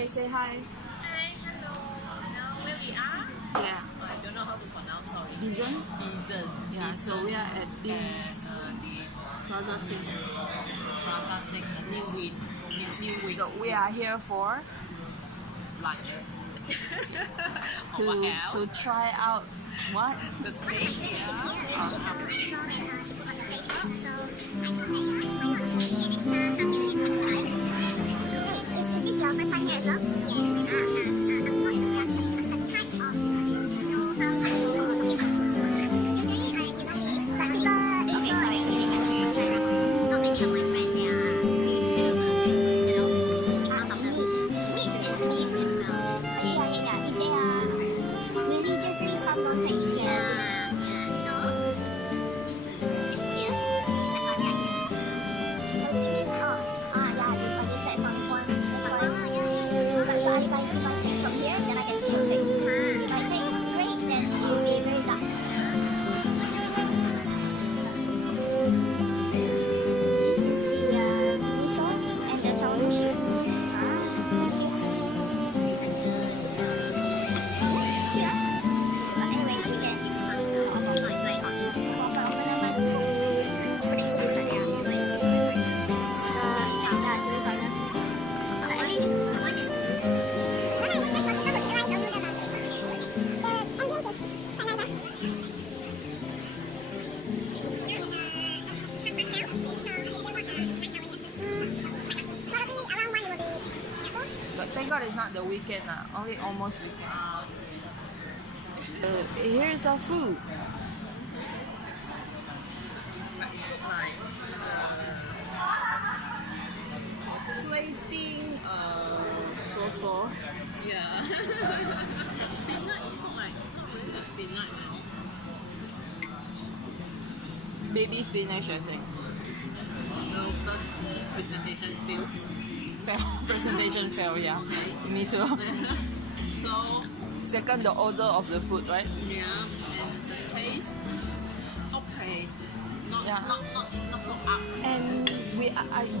Okay, say hi. Hi, hello. Now where we are? Yeah. I don't know how to pronounce. Sorry. Bison? Bison. Yeah, so we are at the Plaza Sing. Plaza Sing, the new wing. New wing. So we are here for Lunch. to Or what else? to try out what? The steak. Is this your first time here as well? Yes. The type of know-how usually I but people okay sorry not many of my friends they are because of the meat and beef as well. Yeah. If they are religiously some non yeah. So it's here. That's why we are here. Yeah, they said from one. That's why. So if I take from here, then I can see your face. If I take straight, then it will be very dark. This is the meat sauce and the chawanmushi. But anyway, you can use the sun as well. Oh, it's very hot. But thank God it's not the weekend. Only almost weekend. Here's our food. It's like Plating so-so. yeah. The spinach is not really the spinach, you know. Baby spinach, I think. So first presentation failed. Fail. Presentation fail, yeah. Okay. Me too. So Second, the order of the food, right? yeah, and the taste okay. Not Yeah. not so up. And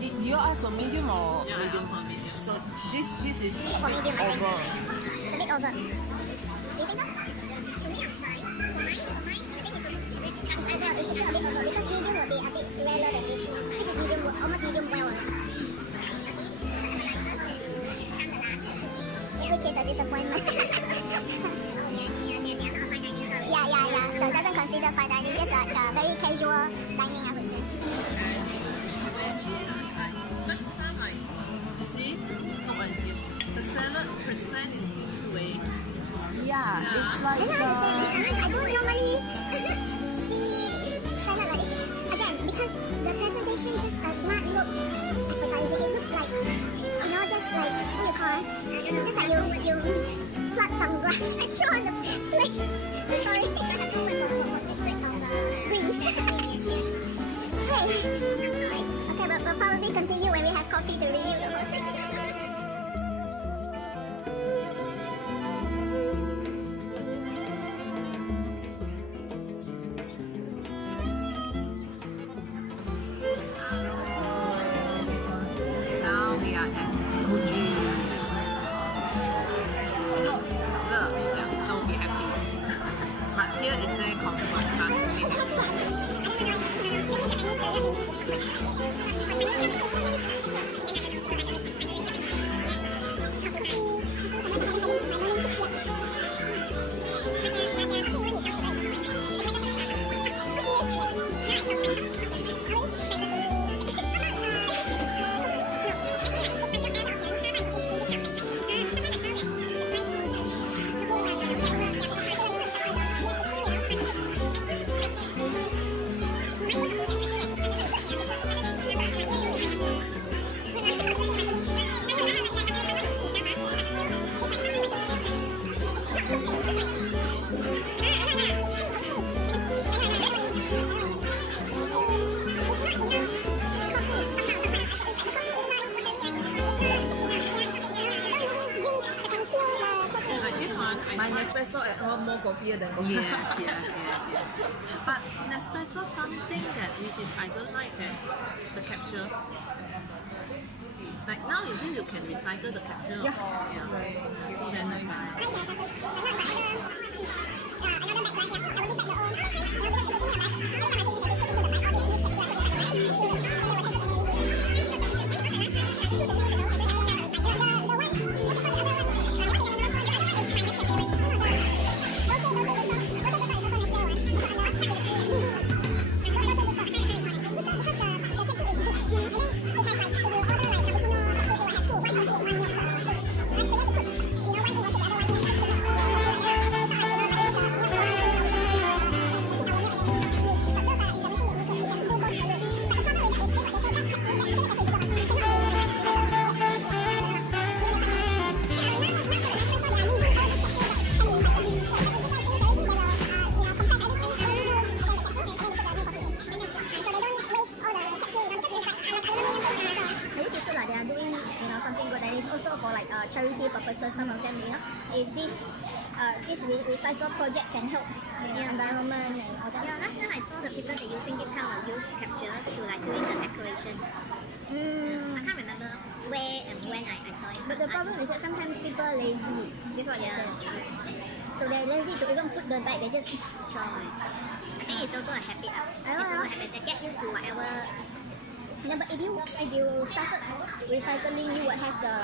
did you ask for medium or Yeah, I medium? asked for medium. So this is a For bit medium, I think. over. It's a bit over. Do you think so? To me, for mine, I think it's still a bit over because medium will be a bit rarer than this. This is medium, almost medium well. Which is a disappointment. Yeah. So it doesn't consider fine dining, just like very casual dining, I would say. Actually, first time you see, look at it. The salad present in this way. Yeah, Yeah. it's like I don't normally see salad like it. Again, because the presentation just does not look appetizing. It looks like, just like, what you call it? Just like you pluck some grass and throw on the plate. Sorry. Greens. Hey. I'm sorry. Okay, but we'll probably continue when we have coffee to review the whole thing. Now we are at Fuji. So be happy. But here it says comfort, but be happy. Like this one, my Nespresso at home more coffee than coffee. yes. But Nespresso something that which is I don't like that the capsule. Like now, you think you can recycle the capsule? Yeah. So then it's fine. Maybe people like they are doing, something good, and it's also for like charity purposes. Some of them, if this recycle project can help, environment and all that. Yeah, last time I saw the people they using this kind of used capsule to like doing the decoration. I can't remember where and when I saw it. But the problem is that sometimes people are lazy. That's what they say. So they're lazy to even put the bag. They just throw it. I think it's also a habit. It's also a habit. They get used to whatever. Yeah, but if you started recycling, you would have the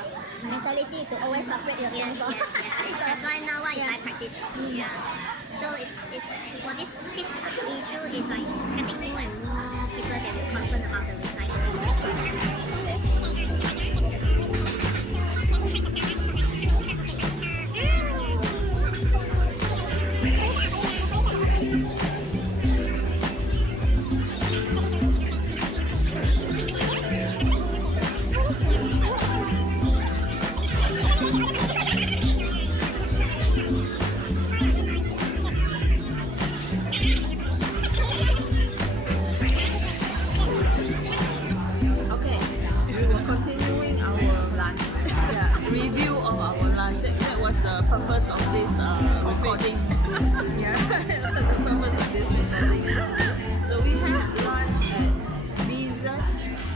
mentality to always separate your Yes, things. yes. That's why now what is I practice. Yeah. So it's for this issue is like getting more and more people that are concerned about the recycling. Okay, we were continuing our lunch. Yeah, review of our lunch. That was the purpose of this recording. Yeah, the purpose of this recording. So we had lunch at Visa,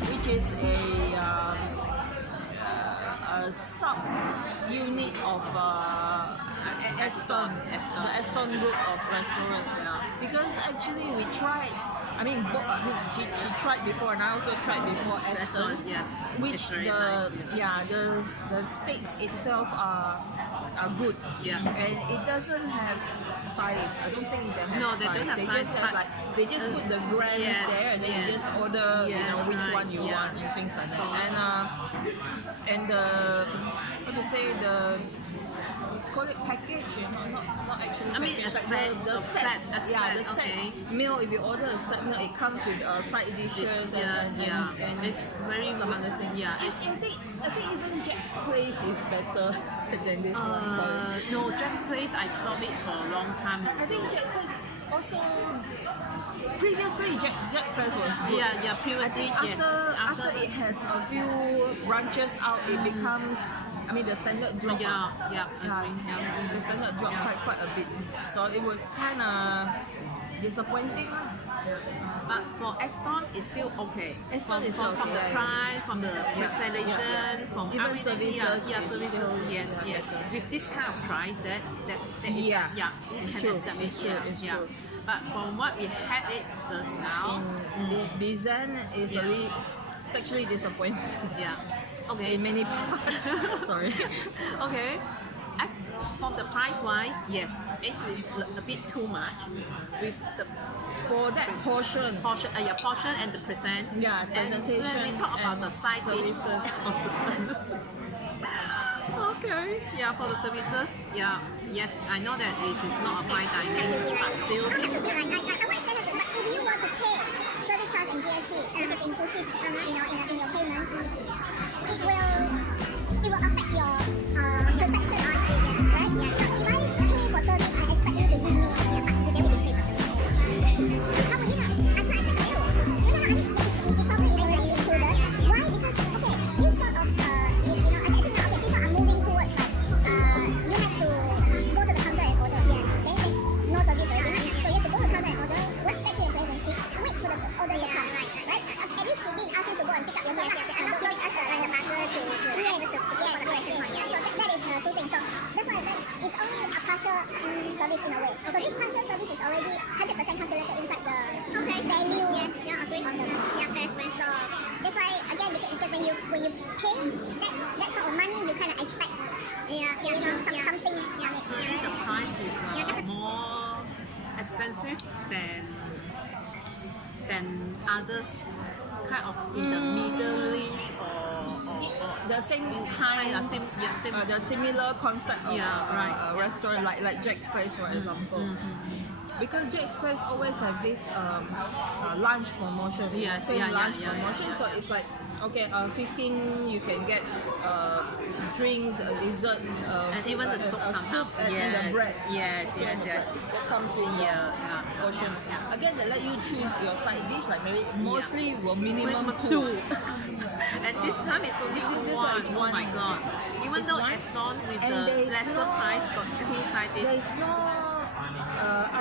which is a sub unit of Aston, the Aston group of restaurant. Because actually we tried. She tried before, and I also tried before Aston. Yes. Which It's very nice, the steaks itself are good. Yeah. And it doesn't have size. I don't think they have No, they size. don't have they size, just have but- they just put the grams Yes, there, and then yes. you just order which right, one you want and things like that. And the what to say we call it package, not actually. I mean, package, a like set, the a set, set, a yeah, set, the set okay. meal. If you order a set meal, it comes with side dishes and It's very some other things. Yeah, I think even Jack's Place is better than this one. Sorry. no, Jack's Place I stopped it for a long time. I think Jack's Place also previously Jack Place was good. Yeah, previously, I think yes. after it has a few branches out, it becomes. The standard dropped. Yeah, agree. Yeah. The standard dropped quite a bit. So it was kind of disappointing. But for Aston, it's still okay. Aston is from okay, the yeah. price, from the installation, from Even everything. services Yeah, is services. still Yes. better. With this kind of price, that is Yeah. you It's can true, accept it's it. true, Yeah, it's yeah. true. But from what we had it just now, Bizan is Yeah. it's actually disappointing yeah. Okay. in many parts. Sorry. Okay. From the price wise, yes, actually it's a bit too much with the For that portion. portion and the present. Yeah, presentation When we talk about and the side dish services. Okay. Yeah, for the services. Yeah. Yes, I know that this is not a fine dining, but still. I have to be like, I won't say that, but if you were to pay service charge and GST, which is inclusive, in your payment, it will affect your perception of it, right? Yeah. So if I pay for service, I expect you to give me a part to get me to pay for service. How about you now? I check with you. It probably isn't included. Why? Because this sort of I think now people are moving towards like you have to go to the counter and order. Yes. Then no service already. So you have to go to the counter and order, walk back to your place and sit, wait for the order to come. Right. At least he didn't ask you to go and pick up your stuff. I'm not giving us the parcel to service in a way. So this partial service is already 100% calculated inside the value agree. of the fair. So that's why again because when you pay that sort of money you kind of expect something on it. I think the price is more expensive than others kind of in the middle range or The same kind, same. the similar concept of right. a restaurant like Jack's Place, for example. Because Jack's Place always have this lunch promotion, Yes, lunch yeah. promotion. So it's like, okay, 15 you can get drinks, a dessert, And even the soup a sometimes. soup and the bread. Yes. That comes in the portion. Again, they let you choose your side dish, like maybe mostly will minimum two. And this time it's only This one. one is Oh one. my god! Even It's though one. Aston with And the there's lesser no- price got 2 side dishes. There's no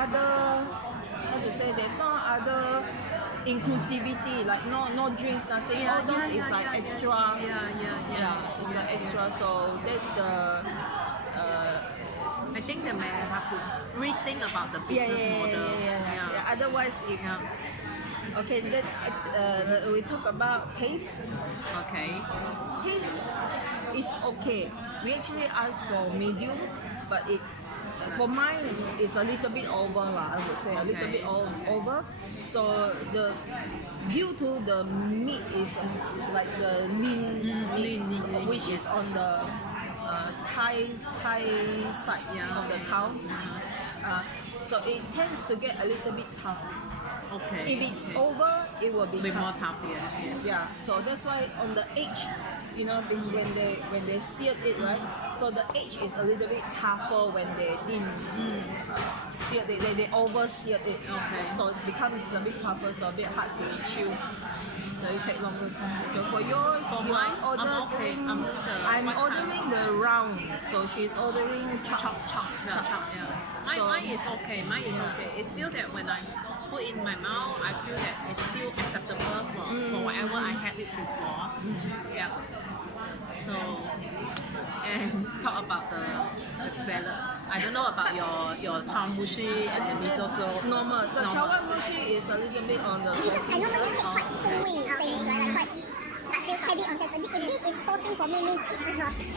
other, how to say, there's no other inclusivity, like no drinks, nothing. All those is like extra. Yeah. It's like extra. So that's the. I think they may have to rethink about the business model. Yeah. Otherwise, if okay, then we talk about taste. Okay. Taste is okay. We actually asked for medium, but it for mine it's a little bit over lah. I would say a little Okay. bit over. So the due to the meat is like the lean, which is on the thigh side of the cow. So it tends to get a little bit tough. Okay. If it's over, it will be Be more tough. tough, yes. Yeah, so that's why on the edge, when they seared it, right? So the edge is a little bit tougher when they didn't seared it. They over seared it. Okay. So it becomes a bit tougher, so a bit hard to chew. So it take longer time. So for yours, For you mine, are I'm okay. ordering. I'm just, I'm white ordering the round. So she's ordering chop. Yeah. Mine is okay. Mine is okay. It's still that when I put in my mouth, I feel that it's still acceptable for whatever I had it before. Yeah. So, and talk about the salad. I don't know about your chawanmushi and the miso soup. Normal. The chawanmushi is a little bit on the Because I salty normally take side. quite chewy things, right? Like quite, but still heavy on taste. But if this is salting for me means it's not. If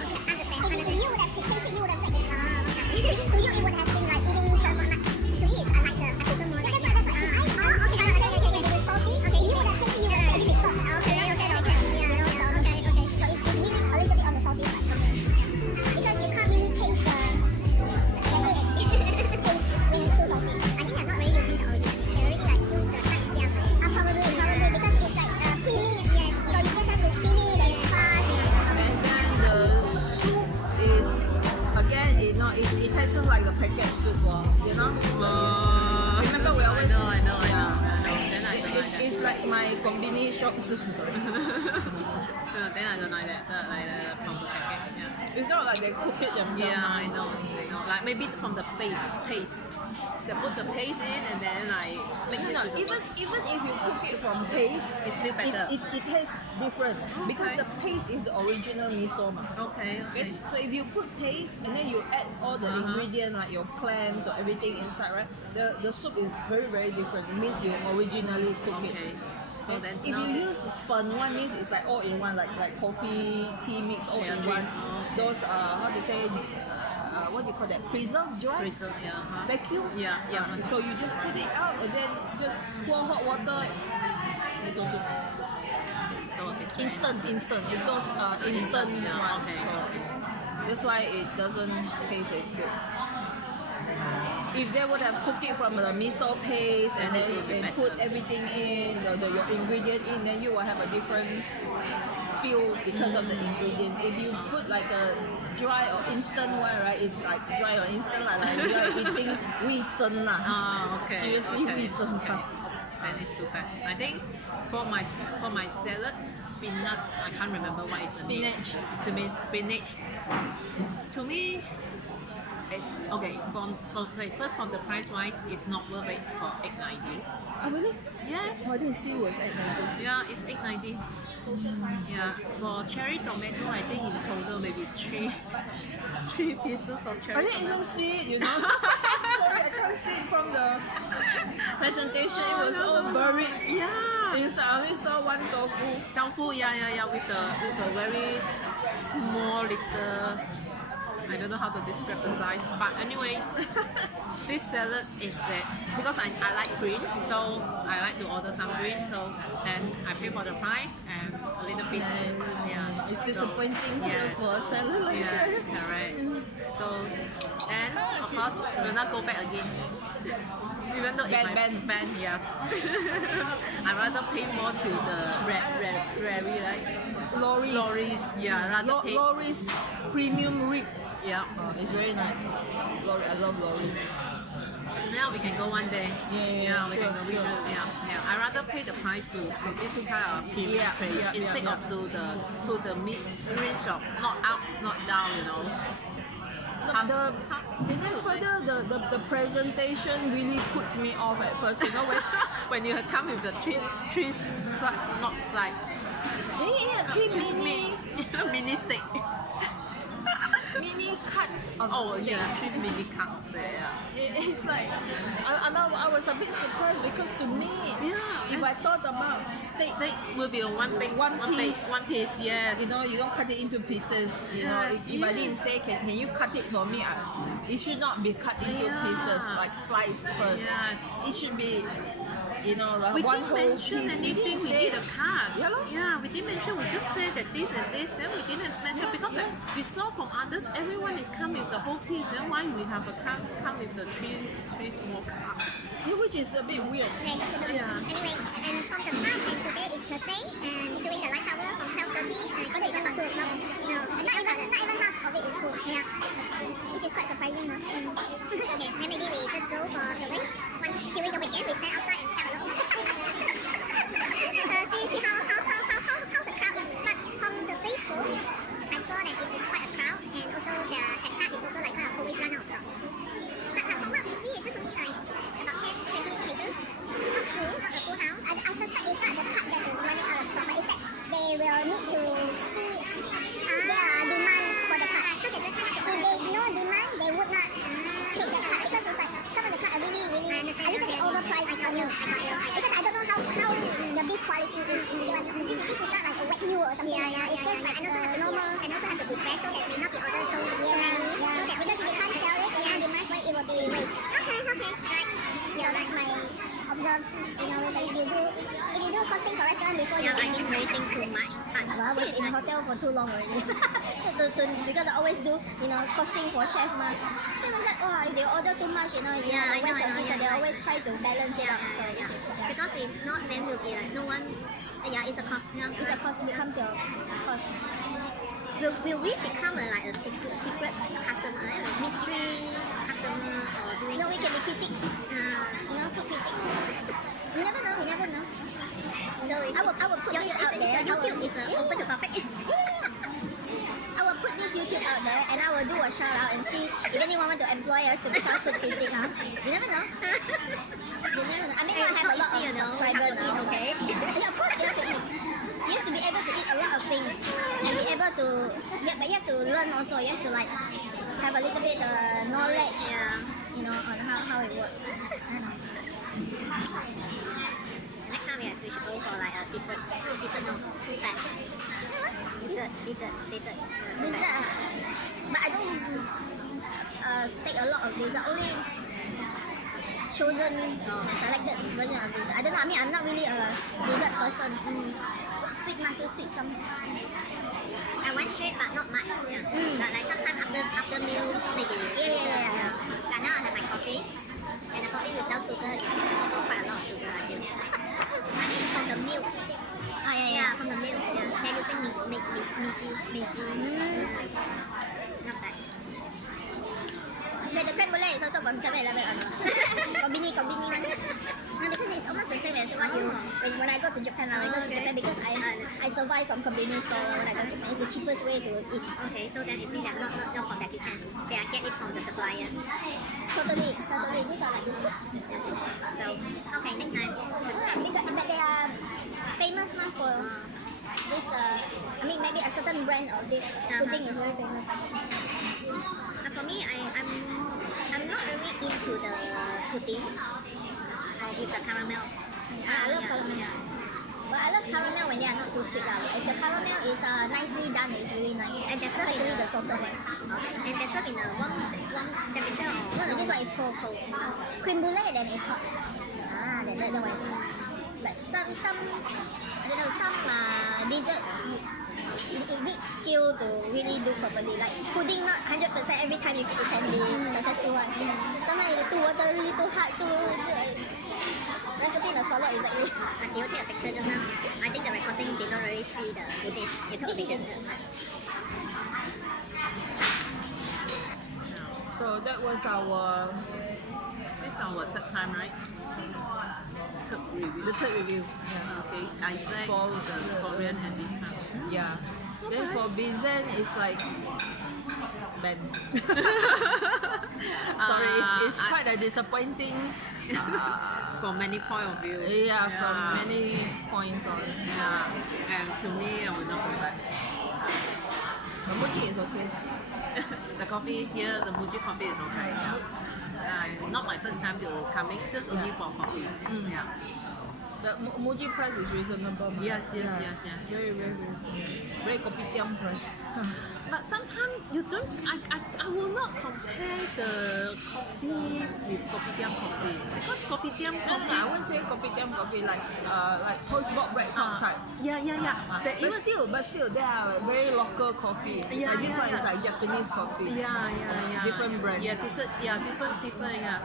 you would have tasted it, you would have said, to you it would have been like eating salmon. To me, I like the paprika more. That's what. Okay. If it's salty, okay, you would have tasted, you would have said this is salt. Okay. So it's really a little bit on the salty side. Because you can't really taste the taste when it's too salty. I think they're not really using the original. They already like use the nuts. Probably because it's like creamy. Yes. So you just have to steam it and fast. And then the soup is again, it tastes like the packet soup, you know. Remember we always I know. It's like my convenience shop soup. Sorry. Then I don't like that. Like the from the packet. Yeah. It's not like they cook it themselves. Yeah, I know. Like maybe from the paste. They put the paste in and then like make it No. to the- Even if you cook it from paste, It's still better. It tastes different because Okay. the paste is the original miso ma. Okay. Okay. So if you put paste and then you add all the ingredient like your clams or everything inside, right? The soup is very, very different. It means you originally cook it. Okay. So then If you use fun one means it's like all in one, like coffee, tea mix all in drink. one. Those how to say what do you call that? Preserve, dry, Preserve, vacuum. Yeah. So you just put it out and then just pour hot water. It's also So it's very- instant. It's those instant Yeah, ones. okay. So that's why it doesn't taste as good. If they would have cooked it from the miso paste and Then it then would be they better. put everything in, your ingredient in, then you will have a different feel because of the ingredient. If you put like a dry or instant one, right, it's like dry or instant like you are eating 味噌啦. Okay. Seriously, okay. 味噌汤. Then it's too bad. I think for my salad, spinach, I can't remember what is the name. Spinach. To me, it's okay. First from the price wise, it's not worth it for $8.90. Oh, really? Yes. Oh, I didn't see it was $8.90. Yeah, it's $8.90. Yeah, for cherry tomato, I think in total maybe three pieces of I cherry didn't tomato. even see it, you know. Sorry, presentation, it was all buried. Yeah. Inside, I only saw one tofu. Tofu, yeah, with a very small little. I don't know how to describe the size, but anyway, this salad is that because I like green, so I like to order some green. So then I pay for the price and a little bit. Yeah, It's disappointing yes. for a salad like Yes, that. correct. So and of course will not go back again. Even though Ban, if ban. ban, yes. I rather pay more to the rarely like Lorries. lorries. Yeah, rather pay. Lorries premium rib. Yeah. It's very nice. I love lorries. Now we can go one day. Yeah, we sure, can go. We sure. should, yeah. I rather pay the price to this kind of premium Yeah, place yeah, instead yeah. of to the mid range of not up, not down. You know. The presentation really puts me off at first. You know when When you come with the three slide, not slide, three mini mini steak. mini cuts of Oh steak. yeah, 3 mini cups there. It's like I was a bit surprised because to me, if I thought about steak, Steak will be a one piece. Yes. you know, you don't cut it into pieces. You know, Yes, if I didn't say, can you cut it for me? It should not be cut into Yeah. pieces, like sliced first. Yes. It should be, you know, like We one didn't whole mention piece. anything. We say did a card. Yeah, lor. Yeah, we didn't mention. We just said that this and this. Then we didn't mention because we saw from others, everyone is come with the whole piece. Then why we have a come with the three small cards? Yeah, which is a bit weird. Ready to do. Yeah. Anyway, and from the time, and today is Thursday, and during the lunch hour from 12:30, although it's about 2 o'clock, not even half of it is full. Yeah, which is quite surprising. Okay, then maybe we just go for the week. During the weekend, we stand outside, have a look. See how the crowd is. But from the Facebook, I saw that it is quite a crowd, and also the card is also like kind of always run out of stock. But from what we see, it's just only like about 10-20 pages. Not full, not the full house. I suspect it's not the part that is running out of stock, but it's that they will need to see their demand for the card. So if there's no demand, they would not take that card because it's like some of the cards are really, really a little bit overpriced for me. Because I don't know how the beef quality is in the one. This is not like a wet you or something. Yeah. It's just like normal, and also have to be fresh so that may not be ordered so many. So that because if you can't sell it, there's no demand for it, it will be waste. Okay, right. Yeah, that's my observe. You know, if you do costing for restaurant before you I didn't really think too much. But I was in hotel for too long already. So because I always do, costing for chef ma. Then I was like, oh, if they order too much, I know. They always try to balance it out. So which is, Because if not, then will be like no one. Yeah, it's a cost. if the cost becomes your cost. Will we become like a secret customer, like a mystery customer, or doing? We can be critics. Food critics. You never know. So I will put this out there. YouTube is open to public. I will put this YouTube out there and I will do a shout out and see if anyone want to employ us to become food critic. You never know. I may not have a lot of subscribers now. Okay. Yeah, of course you have to be able to eat a lot of things and be able to. Yeah, but you have to learn also. You have to like have a little bit knowledge. On how it works. Next time we should go for like a dessert. No, too bad. Dessert. Dessert. But I don't take a lot of dessert. Only chosen selected version of dessert. I don't know. I mean, I'm not really a dessert person. Sweet, not too sweet. Some. I want straight, but not much. Yeah. But like sometimes after meal, maybe. Yeah. But now I have my coffee, and the coffee without sugar is also quite a lot of sugar. I feel. I think it's from the milk. Yeah. From the milk. Yeah. They're using Meiji. Not bad. But the creme brulee is also from 7-Eleven. Combini one. No, because it's almost the same as what you. When I go to Japan, because I survive from convenience store when I go to Japan. It's the cheapest way to eat. Okay, so that is mean that not from their kitchen. They are get it from the supplier. Totally. These are like. So okay, next time. But they are famous now for this. Maybe a certain brand of this pudding is very famous. For me, I'm not really into the pudding or with the caramel. I love caramel. But I love caramel when they are not too sweet. If the caramel is nicely done, it's really nice. And they're served Especially in the salted one. And they're served in a warm temperature or No, this one is cold. Creme brulee then is hot. The other one is hot. But some I don't know, some dessert it needs skill to really do properly. Like pudding, not 100% every time you it can be successful one. Sometimes it's too watery, too hard, recipe must follow exactly. But you take a picture just now. I think the recording did not really see the footage. You took a picture. So that was our This is our third time, right? Third review. the third review. Okay, Isaac, For the Korean, and this time. Yeah. Then for Bizen, it's like Ben. Sorry, it's quite a disappointing. From many point of view. Yeah, from many points on. Yeah, and to me, I will not go back. The Muji is okay. The coffee here, the Muji coffee is okay. Yeah. Not my first time to coming, just only Yeah. for coffee. Yeah. The Muji price is reasonable. Yes. Very, very reasonable. Very kopitiam price. But sometimes you don't. I will not compare the coffee with kopitiam coffee because kopitiam No, coffee. I wouldn't say kopitiam coffee like toast box breakfast type. Yeah. But even But still, they are very local coffee. Yeah, Like this yeah, one is yeah. like Japanese coffee. Yeah. Different brand. Yeah, different. Yeah.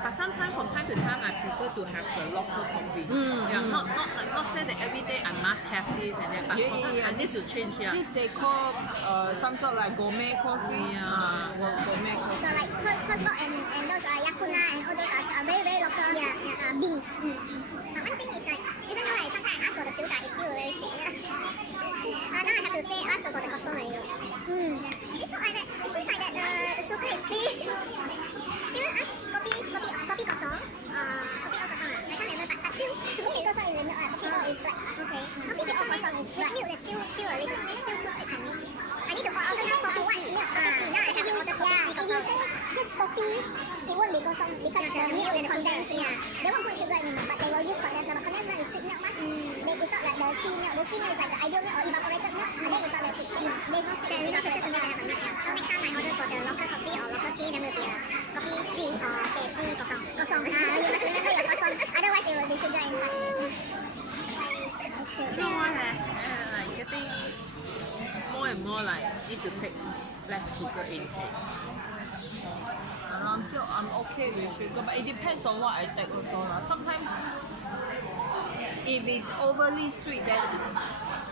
But sometimes from time to time, I prefer to have the local coffee. Not say that every day I must have this and that. But I need to change. Yeah. This they call some sort like gourmet coffee. Yeah. Gourmet So coffee. like Hotspot and those Yakuna and all those are very, very local beans. But one thing is like, even though like sometimes I ask for the filter, it's still very cheap. Now I have to say ask for the kosong already. It's not like that. It seems like that the sugar is free. You want ask kopi kosong? Kopi o kosong I can't remember, but still, to me it's also in the milk. Kopi o is black. Okay. Kopi kosong is with milk. That's still a little, it's still too sweet for me. I need to order now coffee white milk. Now I have to order coffee. If you say just coffee, it won't be kosong because the milk is condensed. They won't put sugar in it, but they will use condensed milk. Condensed milk is sweet milk. It's not like the sea milk. The sea milk is like the ideal milk or evaporated milk. And then it's not that sweet. There's no sweet. There's no sweetness in it. So next time I order for the local coffee or local tea, then will be a coffee tea or tea kosong. Kosong. You must remember your kosong. Otherwise there will be sugar inside. You know what? Like getting more and more like need to take less sugar intake. I'm okay with sugar, but it depends on what I take also. Sometimes if it's overly sweet, then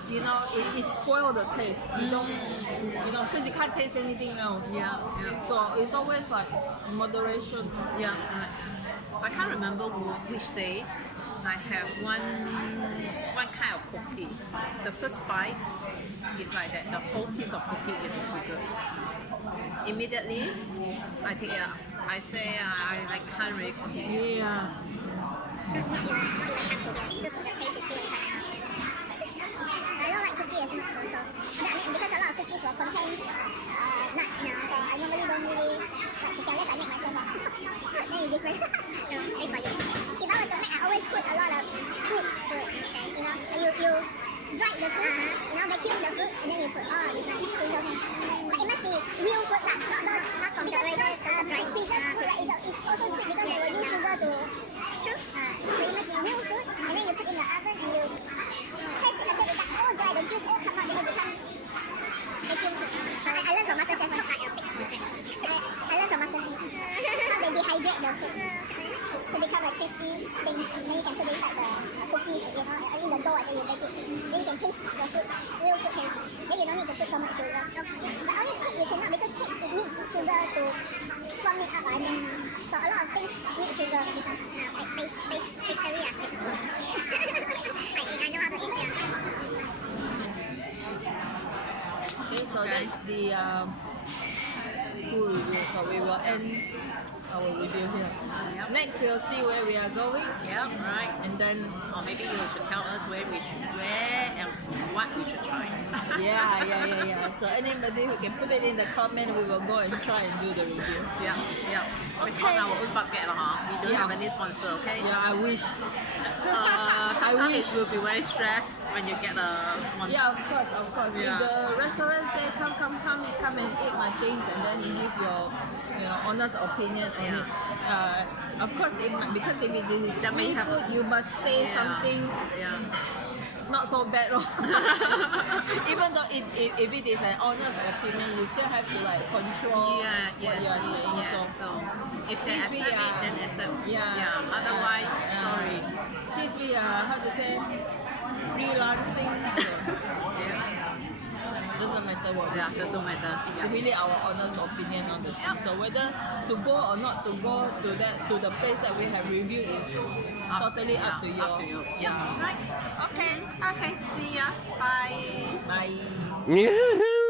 it spoils the taste. Because you can't taste anything else. Yeah. So it's always like moderation. Yeah. I can't remember which day I have one kind of cookie. The first bite is like that. The whole piece of cookie is sugar. Immediately, I take it out. I say I can't really continue. Yeah. I don't like cookie as much also. I mean, because a lot of cookies will contain nuts now, so I normally don't really like cookie unless I make myself. Then it's different. No, thank for you. If I were to make, I always put a lot of fruits to it. Okay, you dry the fruit, vacuum the fruit, and then you put this one, but it must be real fruit, not from the preserved fruit, right? It's also sweet because they will use sugar to. True. So it must be real fruit, and then you put in the oven and you taste it until it's like all dry, the juice all come out, then it becomes vacuum fruit. So I learned from MasterChef, not like a pig. I learned from MasterChef how they dehydrate the fruit to become a crispy thing. And then you can put inside the cookies, in the dough, and then you bake it. Then you can taste the fruit, real fruit taste. Then you don't need to put so much sugar. But only cake you cannot, because cake it needs sugar to plump it up. I think. So a lot of things need sugar because bakery I know how to eat. Okay, so that's the food review. So we will end our review here. Yep. Next, we'll see where we are going, Yeah, right. and then Or maybe you should tell us where and what we should try. yeah. So anybody who can put it in the comment, we will go and try and do the review. Yeah. It's Okay. on our own bucket, We don't Yeah. have any sponsor, okay? Yeah, I wish. Sometimes wish. it will be very stressed when you get a sponsor. Yeah, of course. Yeah. If the restaurant say come and eat my things, and then give your honest opinion on Yeah. it. Of course, because if it is That may free have- food, you must say Yeah. something Yeah. not so bad. Even though if it is an honest opinion, you still have to like control Yeah, what you are saying. yeah. So So if they Since we accept it, are- then accept. yeah. Otherwise, Yeah. sorry. since we are how to say freelancing, Yeah. doesn't matter what we Yeah, say. doesn't matter. It's Yeah. really our honest opinion on the thing. So whether to go or not to go to the place that we have reviewed is totally up to you. Up to you. Yeah. Right. Okay. Okay. See ya. Bye. Bye. Yoo-hoo!